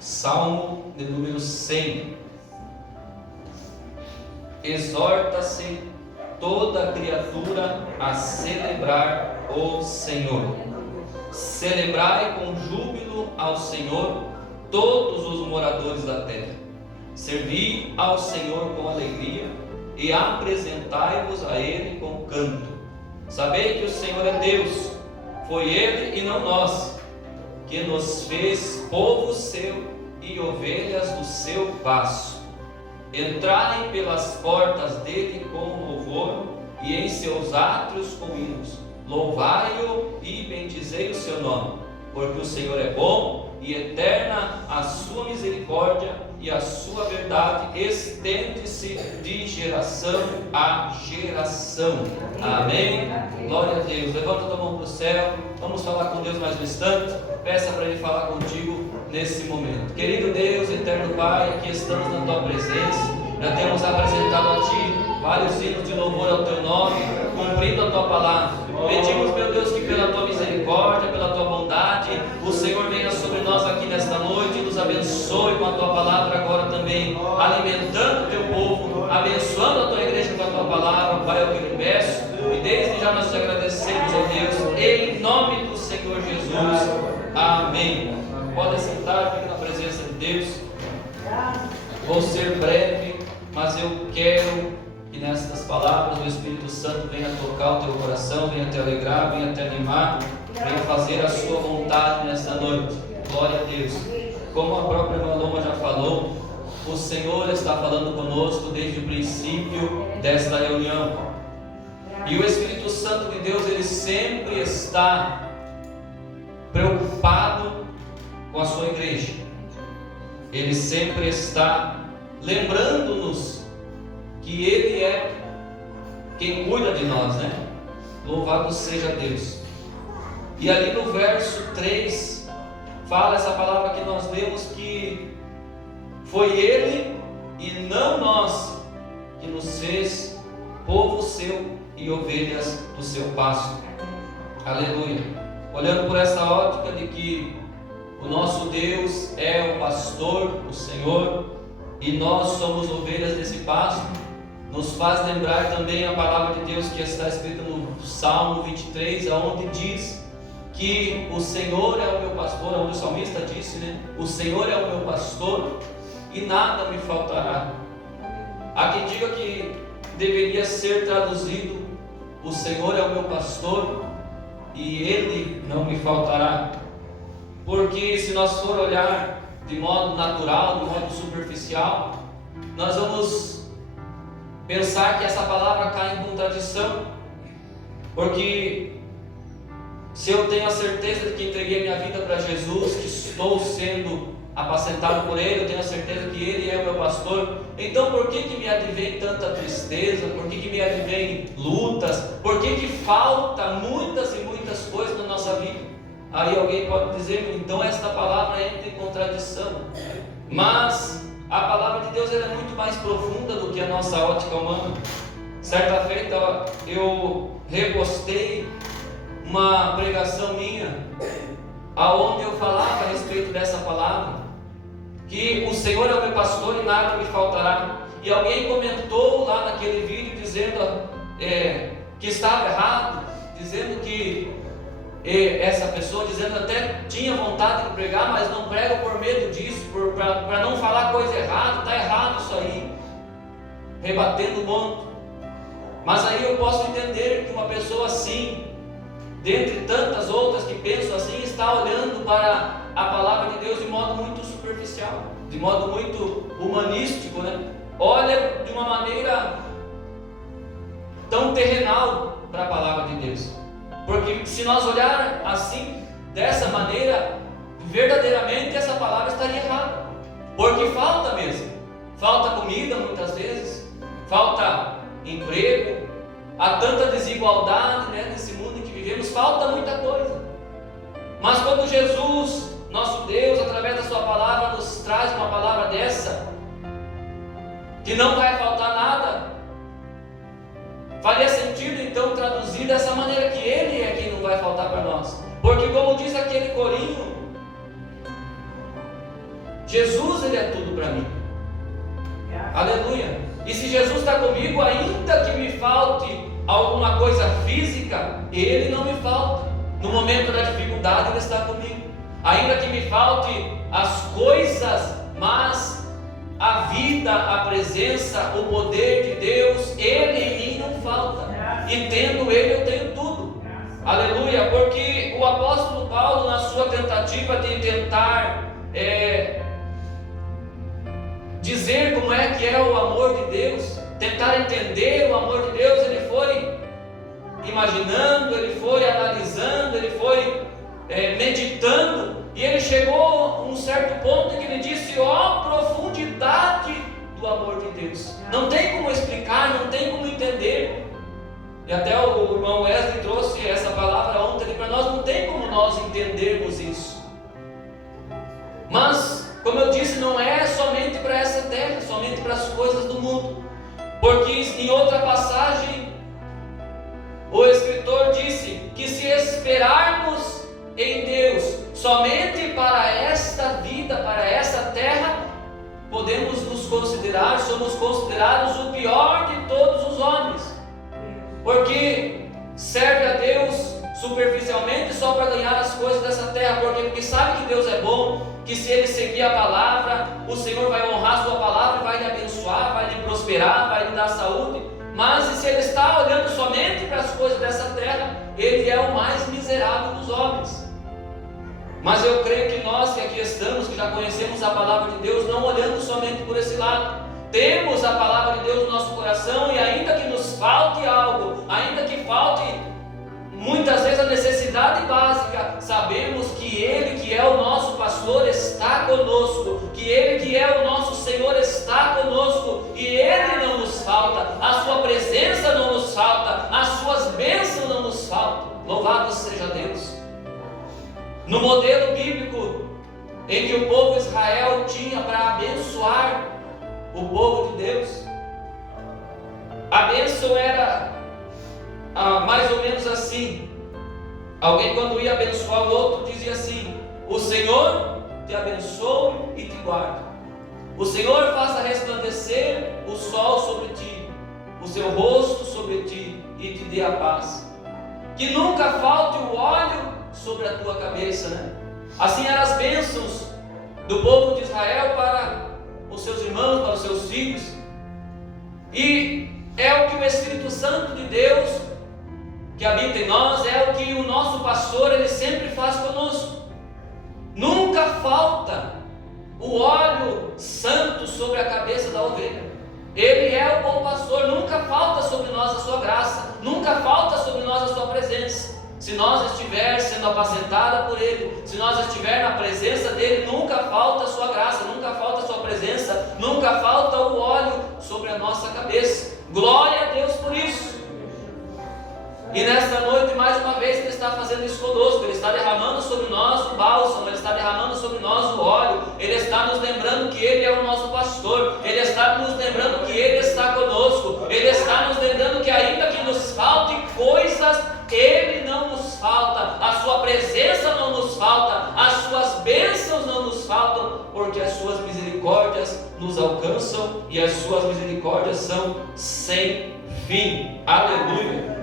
Salmo de número 100. Exorta-se toda criatura a celebrar o Senhor. Celebrai com júbilo ao Senhor todos os moradores da terra. Servi ao Senhor com alegria e apresentai-vos a Ele com canto. Sabei que o Senhor é Deus, foi Ele e não nós, que nos fez povo seu e ovelhas do seu pasto. Entrai pelas portas dele com louvor e em seus átrios com hinos. Louvai-o e bendizei o seu nome, porque o Senhor é bom e eterna a sua misericórdia e a sua verdade estende-se de geração a geração. Amém? Glória a Deus. Levanta a tua mão para o céu. Vamos falar com Deus mais um instante. Peça para Ele falar contigo nesse momento. Querido Deus, eterno Pai, aqui estamos na tua presença. Já temos apresentado a Ti vários hinos de louvor ao Teu nome, cumprindo a Tua palavra. Pedimos, meu Deus, que pela Tua misericórdia, pela Tua bondade, o Senhor venha sobre nós aqui nesta noite e nos abençoe com a Tua palavra agora também, alimentando o Teu povo, abençoando a Tua igreja com a Tua palavra. Pai, é o que eu te peço, e desde já nós te agradecemos, ó Deus, em nome do Senhor Jesus. Amém. Pode sentar, fique na presença de Deus. Vou ser breve, mas eu quero que nestas palavras o Espírito Santo venha tocar o teu coração, venha te alegrar, venha te animar, venha fazer a sua vontade nesta noite. Glória a Deus. Como a própria irmã Loma já falou, o Senhor está falando conosco desde o princípio desta reunião. E o Espírito Santo de Deus, ele sempre está preocupado com a sua igreja. Ele sempre está lembrando-nos que Ele é quem cuida de nós, né? Louvado seja Deus. E ali no verso 3 fala essa palavra que nós lemos, que foi Ele e não nós que nos fez povo seu e ovelhas do seu pasto. Aleluia. Olhando por essa ótica de que o nosso Deus é o pastor, o Senhor, e nós somos ovelhas desse pasto, nos faz lembrar também a palavra de Deus que está escrita no Salmo 23, onde diz que o Senhor é o meu pastor, onde o salmista disse, né? O Senhor é o meu pastor e nada me faltará. Há quem diga que deveria ser traduzido: o Senhor é o meu pastor e Ele não me faltará. Porque se nós for olhar de modo natural, de modo superficial, nós vamos pensar que essa palavra cai em contradição. Porque se eu tenho a certeza de que entreguei minha vida para Jesus, que estou sendo apacentado por Ele, eu tenho a certeza que Ele é o meu pastor, então por que me advém tanta tristeza? Por que me advém lutas? Por que falta muitas e muitas coisas na nossa vida? Aí alguém pode dizer: então esta palavra entra em contradição. Mas a palavra de Deus, ela é muito mais profunda do que a nossa ótica humana. Certa feita eu repostei uma pregação minha, aonde eu falava a respeito dessa palavra, que o Senhor é o meu pastor e nada me faltará. E alguém comentou lá naquele vídeo dizendo que estava errado, dizendo que essa pessoa dizendo até tinha vontade de pregar, mas não prega por medo disso, para não falar coisa errada. Está errado isso aí, rebatendo o ponto. Mas aí eu posso entender que uma pessoa assim, dentre tantas outras que pensam assim, está olhando para a palavra de Deus de modo muito superficial, de modo muito humanístico, né? Olha de uma maneira tão terrenal para a palavra de Deus. Porque se nós olhar assim, dessa maneira, verdadeiramente essa palavra estaria errada. Porque falta mesmo. Falta comida muitas vezes, falta emprego, há tanta desigualdade, né, nesse mundo em que vivemos, falta muita coisa. Mas quando Jesus, nosso Deus, através da sua palavra, nos traz uma palavra dessa, que não vai faltar nada, faria sentido então traduzir dessa maneira, que Ele é quem não vai faltar para nós. Porque como diz aquele corinho, Jesus, Ele é tudo para mim. Aleluia. E se Jesus está comigo, ainda que me falte alguma coisa física, Ele não me falta. No momento da dificuldade, Ele está comigo. Ainda que me falte as coisas, mas a vida, a presença, o poder de Deus, Ele em mim não falta. E tendo Ele, eu tenho tudo. Aleluia. Porque o apóstolo Paulo, na sua tentativa de tentar dizer como é que é o amor de Deus, tentar entender o amor de Deus, ele foi imaginando, ele foi analisando, ele foi meditando, e ele chegou a um certo ponto em que ele disse: ó, profundidade do amor de Deus, não tem como explicar, não tem como entender. E até o irmão Wesley trouxe essa palavra ontem para nós, não tem como nós entendermos isso. Mas, como eu disse, não é somente para essa terra, somente para as coisas do mundo. Porque em outra passagem, o escritor disse que se esperarmos em Deus somente para esta vida, para esta terra, podemos nos considerar, somos considerados o pior de todos os homens. Porque serve a Deus superficialmente só para ganhar as coisas dessa terra, porque sabe que Deus é bom, que se ele seguir a palavra, o Senhor vai honrar a sua palavra, vai lhe abençoar, vai lhe prosperar, vai lhe dar saúde. Mas se ele está olhando somente para as coisas dessa terra, ele é o mais miserável dos homens. Mas eu creio que nós que aqui estamos, que já conhecemos a palavra de Deus, não olhamos somente por esse lado. Temos a palavra de Deus no nosso coração, e ainda que nos falte algo, ainda que falte muitas vezes a necessidade básica, sabemos que Ele que é o nosso pastor está conosco, que Ele que é o nosso Senhor está conosco, e Ele não nos falta, a Sua presença não nos falta, as Suas bênçãos não nos faltam. Louvado seja Deus. No modelo bíblico em que o povo de Israel tinha para abençoar o povo de Deus, a bênção era mais ou menos assim. Alguém, quando ia abençoar o outro, dizia assim: o Senhor te abençoe e te guarde, o Senhor faça resplandecer o sol sobre ti, o seu rosto sobre ti, e te dê a paz. Que nunca falte o óleo sobre a tua cabeça, né? Assim eram as bênçãos do povo de Israel para os seus irmãos, para os seus filhos. E é o que o Espírito Santo de Deus que habita em nós, é o que o nosso pastor, ele sempre faz conosco. Nunca falta o óleo santo sobre a cabeça da ovelha. Ele é o bom pastor, nunca falta sobre nós a sua graça, nunca falta sobre nós a sua presença. Se nós estivermos sendo apacentados por Ele, se nós estivermos na presença dEle, nunca falta a sua graça, nunca falta a sua presença, nunca falta o óleo sobre a nossa cabeça. Glória a Deus por isso. E nesta noite, mais uma vez, Ele está fazendo isso conosco. Ele está derramando sobre nós o bálsamo, Ele está derramando sobre nós o óleo. Ele está nos lembrando que Ele é o nosso pastor. Ele está nos lembrando que Ele está conosco. Ele está nos lembrando que ainda que nos falte coisas, Ele não nos falta. A sua presença não nos falta. As suas bênçãos não nos faltam, porque as suas misericórdias nos alcançam e as suas misericórdias são sem fim. Aleluia.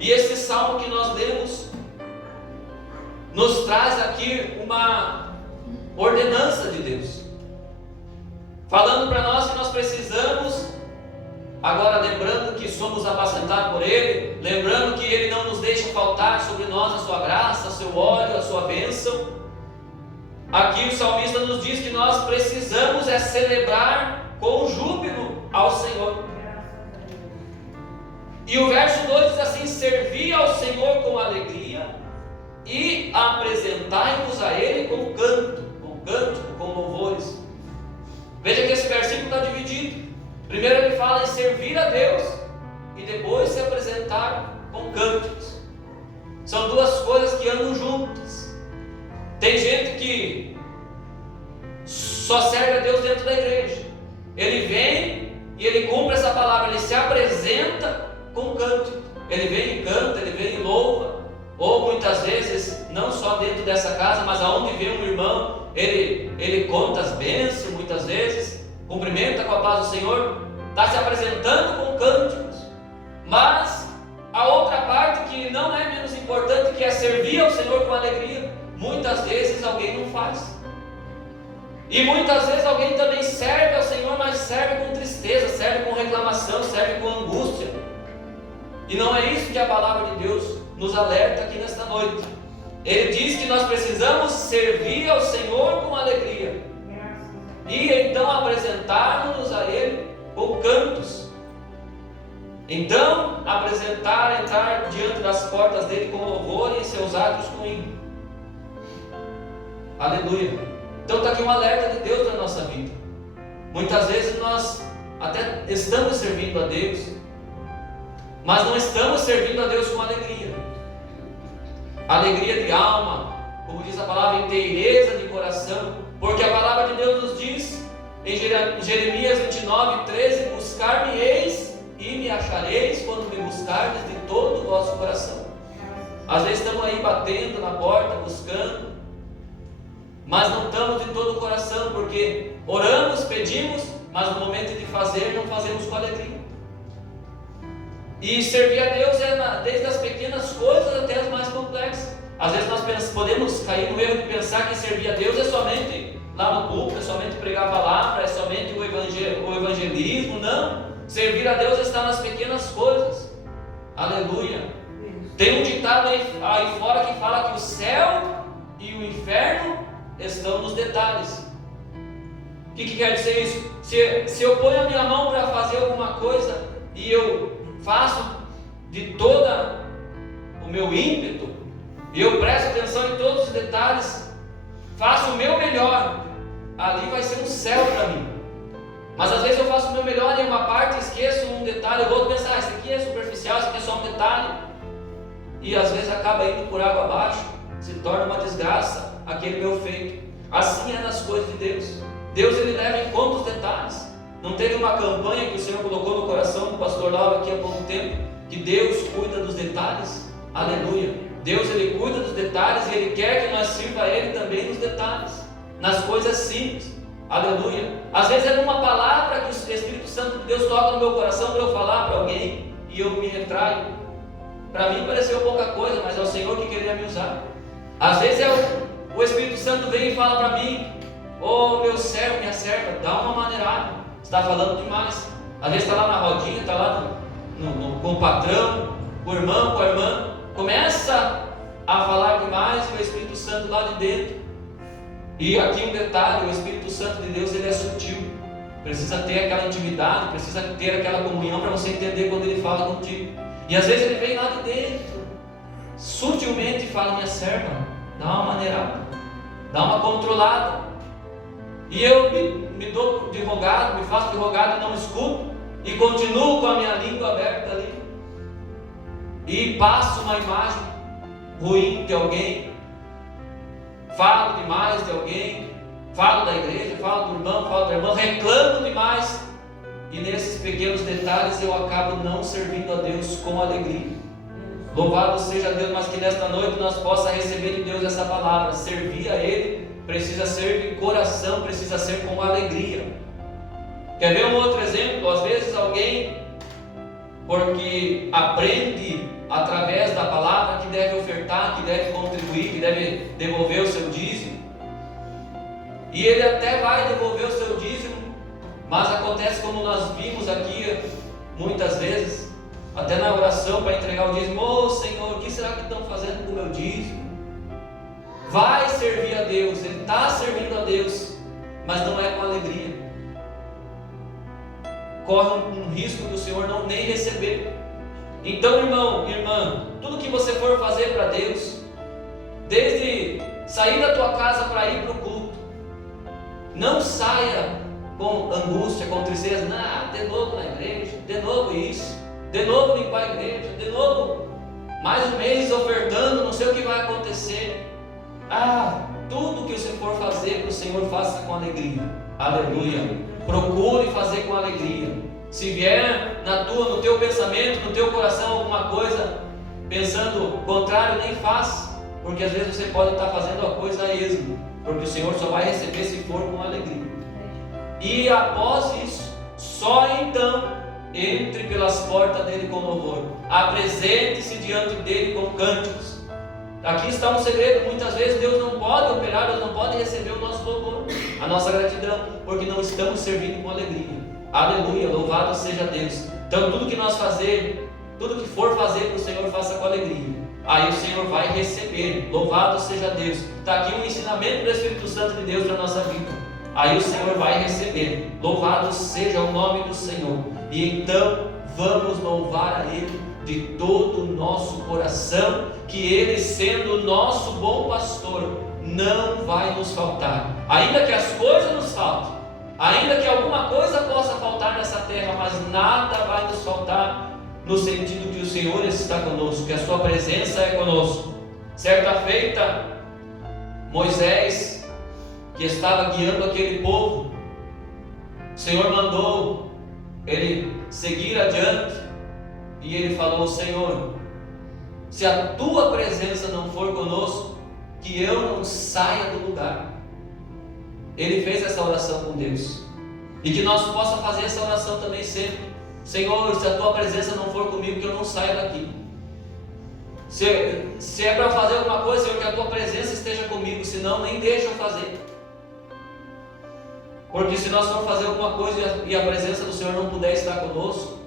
E esse salmo que nós lemos nos traz aqui uma ordenança de Deus, falando para nós que nós precisamos, agora lembrando que somos apacentados por Ele, lembrando que Ele não nos deixa faltar sobre nós a sua graça, o seu óleo, a sua bênção. Aqui o salmista nos diz que nós precisamos celebrar com júbilo ao Senhor. E o verso 2 diz assim: servi ao Senhor com alegria e apresentai-vos a Ele com cântico, com louvores. Veja que esse versículo está dividido. Primeiro ele fala em servir a Deus e depois se apresentar com cânticos. São duas coisas que andam juntas. Tem gente que só serve a Deus dentro da igreja. Ele vem e ele cumpre essa palavra, ele se apresenta com cântico. Ele vem e canta, ele vem e louva. Ou muitas vezes, não só dentro dessa casa, mas aonde vem um irmão ele conta as bênçãos muitas vezes, cumprimenta com a paz do Senhor, está se apresentando com cânticos, mas a outra parte que não é menos importante, que é servir ao Senhor com alegria, muitas vezes alguém não faz. E muitas vezes alguém também serve ao Senhor, mas serve com tristeza, serve com reclamação, serve com angústia. E não é isso que a palavra de Deus nos alerta aqui nesta noite. Ele diz que nós precisamos servir ao Senhor com alegria e então apresentarmos a Ele com cantos. Então entrar diante das portas dele com louvor e em seus atos com hino. Aleluia. Então está aqui um alerta de Deus para a nossa vida. Muitas vezes nós até estamos servindo a Deus, mas não estamos servindo a Deus com alegria. Alegria de alma, como diz a palavra, inteireza de coração, porque a palavra de Deus nos diz em Jeremias 29:13: buscar-me-eis e me achareis quando me buscardes de todo o vosso coração. Às vezes estamos aí batendo na porta, buscando, mas não estamos de todo o coração, porque oramos, pedimos, mas no momento de fazer, não fazemos com alegria. E servir a Deus é desde as pequenas coisas até as mais complexas. Às vezes nós podemos cair no erro de pensar que servir a Deus é somente lá no púlpito, é somente pregar a palavra, é somente o evangelismo. Não, servir a Deus está nas pequenas coisas. Aleluia. Tem um ditado aí fora que fala que o céu e o inferno estão nos detalhes. O que quer dizer isso? Se eu ponho a minha mão para fazer alguma coisa e eu faço de todo o meu ímpeto, e eu presto atenção em todos os detalhes, faço o meu melhor, ali vai ser um céu para mim. Mas às vezes eu faço o meu melhor em uma parte, esqueço um detalhe, eu vou pensar, isso aqui é superficial, isso aqui é só um detalhe, e às vezes acaba indo por água abaixo, se torna uma desgraça aquele meu feito. Assim é nas coisas de Deus. Deus, ele leva em conta os detalhes. Não teve uma campanha que o Senhor colocou no coração do pastor Lauro aqui há pouco tempo, que Deus cuida dos detalhes? Aleluia. Deus, ele cuida dos detalhes e ele quer que nós sirva a ele também nos detalhes, nas coisas simples. Aleluia. Às vezes é numa palavra que o Espírito Santo de Deus toca no meu coração para eu falar para alguém e eu me retraio. Para mim pareceu pouca coisa, mas é o Senhor que queria me usar. Às vezes o Espírito Santo vem e fala para mim: ô meu servo, minha serva, dá uma maneirada, você está falando demais. Às vezes está lá na rodinha, está lá com o patrão, com o irmão, com a irmã, começa a falar demais e o Espírito Santo lá de dentro. E aqui um detalhe: o Espírito Santo de Deus, ele é sutil, precisa ter aquela intimidade, precisa ter aquela comunhão para você entender quando ele fala contigo. E às vezes ele vem lá de dentro, sutilmente, e fala: minha serva, dá uma maneirada, dá uma controlada. E eu me dou de rogado, me faço de rogado e não escuto, e continuo com a minha língua aberta ali, e passo uma imagem ruim de alguém, falo demais de alguém, falo da igreja, falo do irmão, falo da irmã, reclamo demais, e nesses pequenos detalhes eu acabo não servindo a Deus com alegria. Louvado seja Deus, mas que nesta noite nós possamos receber de Deus essa palavra. Servir a Ele precisa ser de coração, precisa ser com alegria. Quer ver um outro exemplo? Às vezes alguém, porque aprende através da palavra que deve ofertar, que deve contribuir, que deve devolver o seu dízimo, e ele até vai devolver o seu dízimo, mas acontece como nós vimos aqui muitas vezes, até na oração para entregar o dízimo: ô Senhor, o que será que estão fazendo com o meu dízimo? Vai servir a Deus, ele está servindo a Deus, mas não é com alegria. Corre um risco do Senhor não nem receber. Então, irmão, irmã, tudo que você for fazer para Deus, desde sair da tua casa para ir para o culto, não saia com angústia, com tristeza. De novo na igreja, de novo isso, de novo limpar a igreja, de novo mais um mês ofertando, não sei o que vai acontecer. Tudo que você for fazer para o Senhor, faça com alegria. Aleluia. Procure fazer com alegria. Se vier no teu pensamento, no teu coração alguma coisa pensando contrário, nem faça. porque às vezes você pode estar fazendo a coisa a esmo, porque o Senhor só vai receber se for com alegria. E após isso, só então entre pelas portas dele com louvor, apresente-se diante dele com cânticos. Aqui está um segredo: muitas vezes Deus não pode operar, Deus não pode receber o nosso louvor, a nossa gratidão, porque não estamos servindo com alegria. Aleluia, louvado seja Deus. Então tudo que nós fazermos, tudo que for fazer para o Senhor, faça com alegria. Aí o Senhor vai receber. Louvado seja Deus. Está aqui um ensinamento do Espírito Santo de Deus para a nossa vida. Aí o Senhor vai receber. Louvado seja o nome do Senhor. E então vamos louvar a Ele de todo o nosso coração, que Ele, sendo o nosso bom pastor, não vai nos faltar. Ainda que as coisas nos faltem, ainda que alguma coisa possa faltar nessa terra, mas nada vai nos faltar, no sentido que o Senhor está conosco, que a sua presença é conosco. Certa feita, Moisés, que estava guiando aquele povo, o Senhor mandou ele seguir adiante, e ele falou: Senhor, se a tua presença não for conosco, que eu não saia do lugar. Ele fez essa oração com Deus, e que nós possamos fazer essa oração também sempre. Senhor, se a tua presença não for comigo, que eu não saia daqui. Se é para fazer alguma coisa, Senhor, que a tua presença esteja comigo, senão nem deixa eu fazer. Porque se nós formos fazer alguma coisa e a presença do Senhor não puder estar conosco,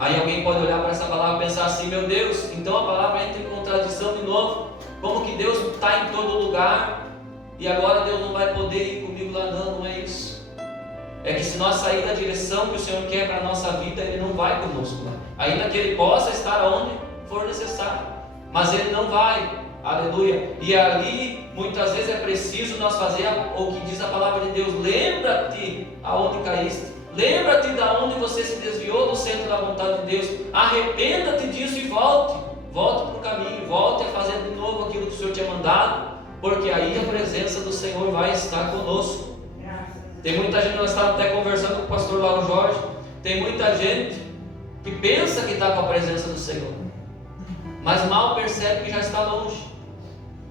aí alguém pode olhar para essa palavra e pensar assim: meu Deus, então a palavra entra em contradição de novo. Como que Deus está em todo lugar e agora Deus não vai poder ir comigo lá? Não, não é isso. É que se nós sair da direção que o Senhor quer para a nossa vida, Ele não vai conosco lá. Ainda que Ele possa estar onde for necessário, mas Ele não vai. Aleluia. E ali muitas vezes é preciso nós fazer o que diz a palavra de Deus: lembra-te aonde caíste, lembra-te de onde você se desviou do centro da vontade de Deus, arrependa-te disso e volte para o caminho, volte a fazer de novo aquilo que o Senhor tinha mandado, porque aí a presença do Senhor vai estar conosco. Tem muita gente, nós estávamos até conversando com o pastor Lauro Jorge, tem muita gente que pensa que está com a presença do Senhor, mas mal percebe que já está longe,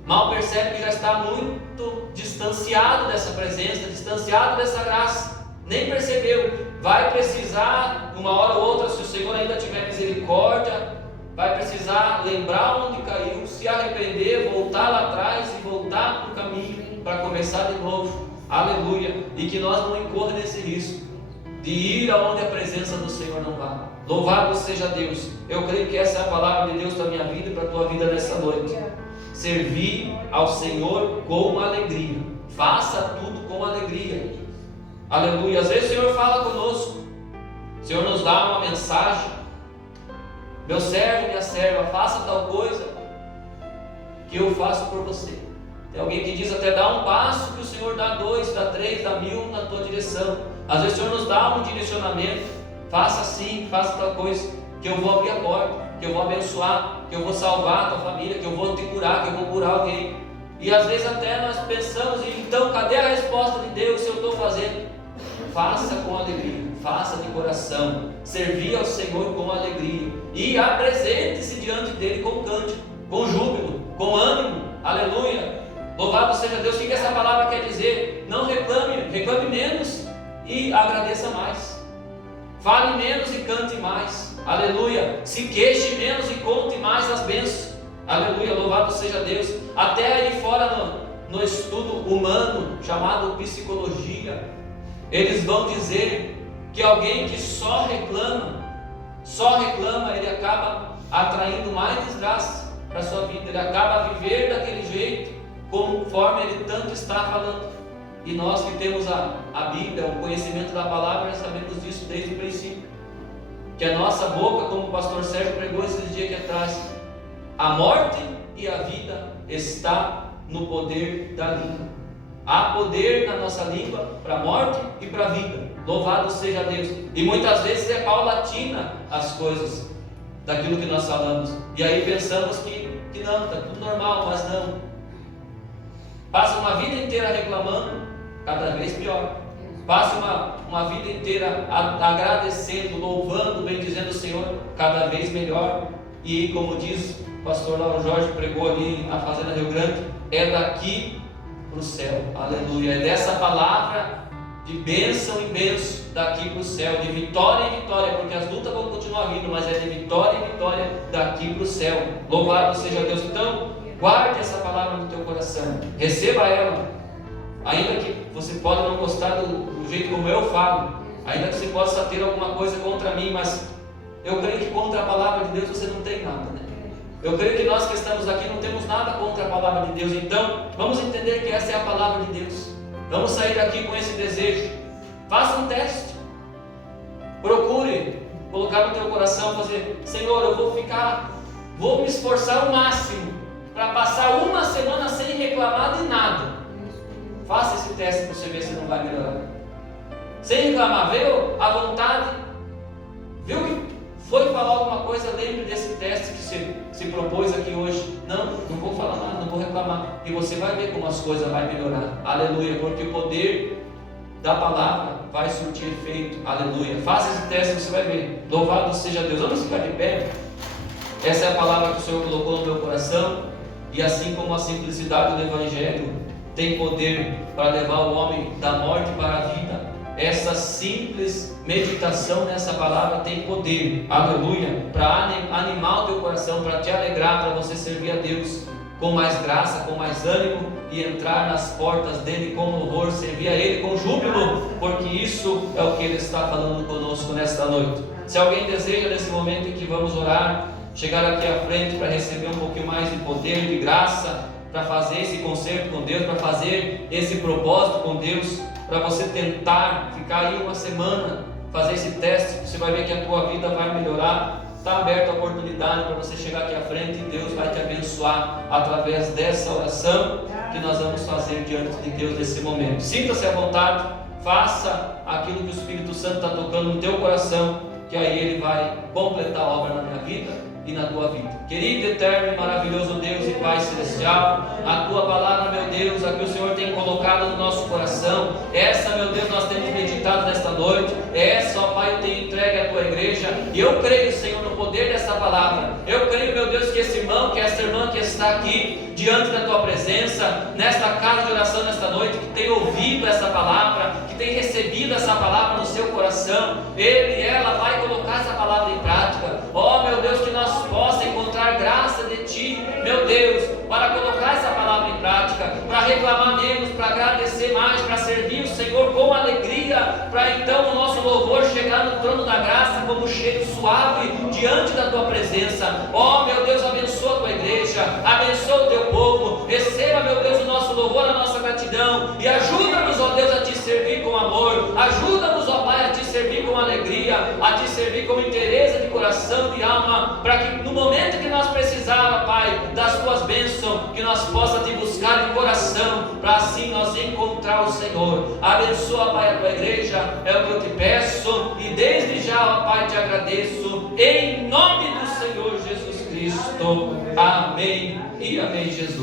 mal percebe que já está muito distanciado dessa presença, distanciado dessa graça, nem percebeu. Vai precisar, uma hora ou outra, se o Senhor ainda tiver misericórdia, vai precisar lembrar onde caiu, se arrepender, voltar lá atrás e voltar para o caminho para começar de novo. Aleluia. E que nós não incorramos nesse risco de ir aonde a presença do Senhor não vai. Louvado seja Deus. Eu creio que essa é a palavra de Deus para a minha vida e para a tua vida nessa noite. Servir ao Senhor com alegria. Faça tudo com alegria. Aleluia. Às vezes o Senhor fala conosco, o Senhor nos dá uma mensagem: meu servo, minha serva, faça tal coisa que eu faço por você. Tem alguém que diz até: dá um passo que o Senhor dá 2, dá 3, dá 1000 na tua direção. Às vezes o Senhor nos dá um direcionamento: faça assim, faça tal coisa, que eu vou abrir a porta, que eu vou abençoar, que eu vou salvar a tua família, que eu vou te curar, que eu vou curar alguém. E às vezes até nós pensamos: então cadê a resposta de Deus se eu estou fazendo? Faça com alegria, faça de coração, servir ao Senhor com alegria e apresente-se diante dele com cântico, com júbilo, com ânimo. Aleluia. Louvado seja Deus. O que essa palavra quer dizer? Não reclame, reclame menos e agradeça mais. Fale menos e cante mais. Aleluia. Se queixe menos e conte mais as bênçãos. Aleluia. Louvado seja Deus. Até aí fora no estudo humano chamado psicologia, eles vão dizer que alguém que só reclama, ele acaba atraindo mais desgraça para a sua vida. Ele acaba a viver daquele jeito, conforme ele tanto está falando. E nós que temos a Bíblia, o conhecimento da palavra, já sabemos disso desde o princípio. Que a nossa boca, como o pastor Sérgio pregou esses dias aqui atrás, a morte e a vida está no poder da língua. Há poder na nossa língua para a morte e para a vida. Louvado seja Deus. E muitas vezes é paulatina as coisas daquilo que nós falamos. E aí pensamos que não, está tudo normal, mas não. Passa uma vida inteira reclamando, cada vez pior. Passa uma vida inteira agradecendo, louvando, bendizendo o Senhor, cada vez melhor. e como diz o pastor Lauro Jorge, pregou ali na Fazenda Rio Grande, é daqui para o céu, aleluia, é dessa palavra de bênção em bênção, daqui para o céu, de vitória em vitória, porque as lutas vão continuar vindo, mas é de vitória em vitória, daqui para o céu. Louvado seja Deus. Então, guarde essa palavra no teu coração, receba ela, ainda que você pode não gostar do jeito como eu falo, ainda que você possa ter alguma coisa contra mim, mas eu creio que contra a palavra de Deus você não tem nada, né? Eu creio que nós que estamos aqui não temos nada contra a palavra de Deus. Então, vamos entender que essa é a palavra de Deus. Vamos sair daqui com esse desejo. Faça um teste. Procure colocar no teu coração, fazer: Senhor, eu vou me esforçar ao máximo para passar uma semana sem reclamar de nada. Faça esse teste para você ver se não vai melhorar. Sem reclamar, veio à vontade, viu que foi falar alguma coisa, lembre desse teste que você se propôs aqui hoje. Não vou falar nada, não vou reclamar. E você vai ver como as coisas vão melhorar. Aleluia, porque o poder da palavra vai surtir efeito. Aleluia. Faça esse teste e você vai ver. Louvado seja Deus. Vamos ficar de pé. Essa é a palavra que o Senhor colocou no meu coração. E assim como a simplicidade do Evangelho tem poder para levar o homem da morte para a vida, essa simples meditação nessa palavra tem poder, aleluia, para animar o teu coração, para te alegrar, para você servir a Deus com mais graça, com mais ânimo e entrar nas portas dele com louvor, servir a ele com júbilo, porque isso é o que ele está falando conosco nesta noite. Se alguém deseja nesse momento em que vamos orar, chegar aqui à frente para receber um pouquinho mais de poder, de graça, para fazer esse concerto com Deus, para fazer esse propósito com Deus, para você tentar ficar aí uma semana, fazer esse teste, você vai ver que a tua vida vai melhorar. Está aberta a oportunidade para você chegar aqui à frente e Deus vai te abençoar através dessa oração que nós vamos fazer diante de Deus nesse momento. Sinta-se à vontade, faça aquilo que o Espírito Santo está tocando no teu coração, que aí Ele vai completar a obra na minha vida e na tua vida. Querido, eterno e maravilhoso Deus e Pai Celestial, a tua palavra, meu Deus, a que o Senhor tem colocado no nosso coração, essa, meu Deus, nós temos meditado nesta noite, essa, ó Pai, eu tenho entregue à tua igreja, e eu creio, Senhor, no poder dessa palavra. Eu creio, meu Deus, que esse irmão, que essa irmã que está aqui diante da tua presença, nesta casa de oração nesta noite, que tem ouvido essa palavra, que tem recebido essa palavra no seu coração, ele e ela vai colocar essa palavra em prática. Ó, meu Deus, que nós possa encontrar graça de Ti, meu Deus, para colocar essa palavra em prática, para reclamar menos, para agradecer mais, para servir o Senhor com alegria, para então o nosso louvor chegar no trono da graça como cheiro suave diante da Tua presença. Ó, meu Deus, abençoa a Tua igreja, abençoa o Teu povo, receba, meu Deus, o nosso louvor, a nossa gratidão, e ajuda-nos, ó Deus, a Te servir com amor, ajuda-nos, ó Pai, a Te servir com alegria, a Te servir com interesse de coração, de alma, para que no momento que nós precisarmos, Pai, das Tuas bênçãos, que nós possa Te buscar de coração, para assim nós encontrar o Senhor. Abençoa, Pai, a Tua igreja, é o que eu Te peço, e desde já, ó Pai, Te agradeço, em nome do Senhor Jesus Cristo. Amém e amém, Jesus.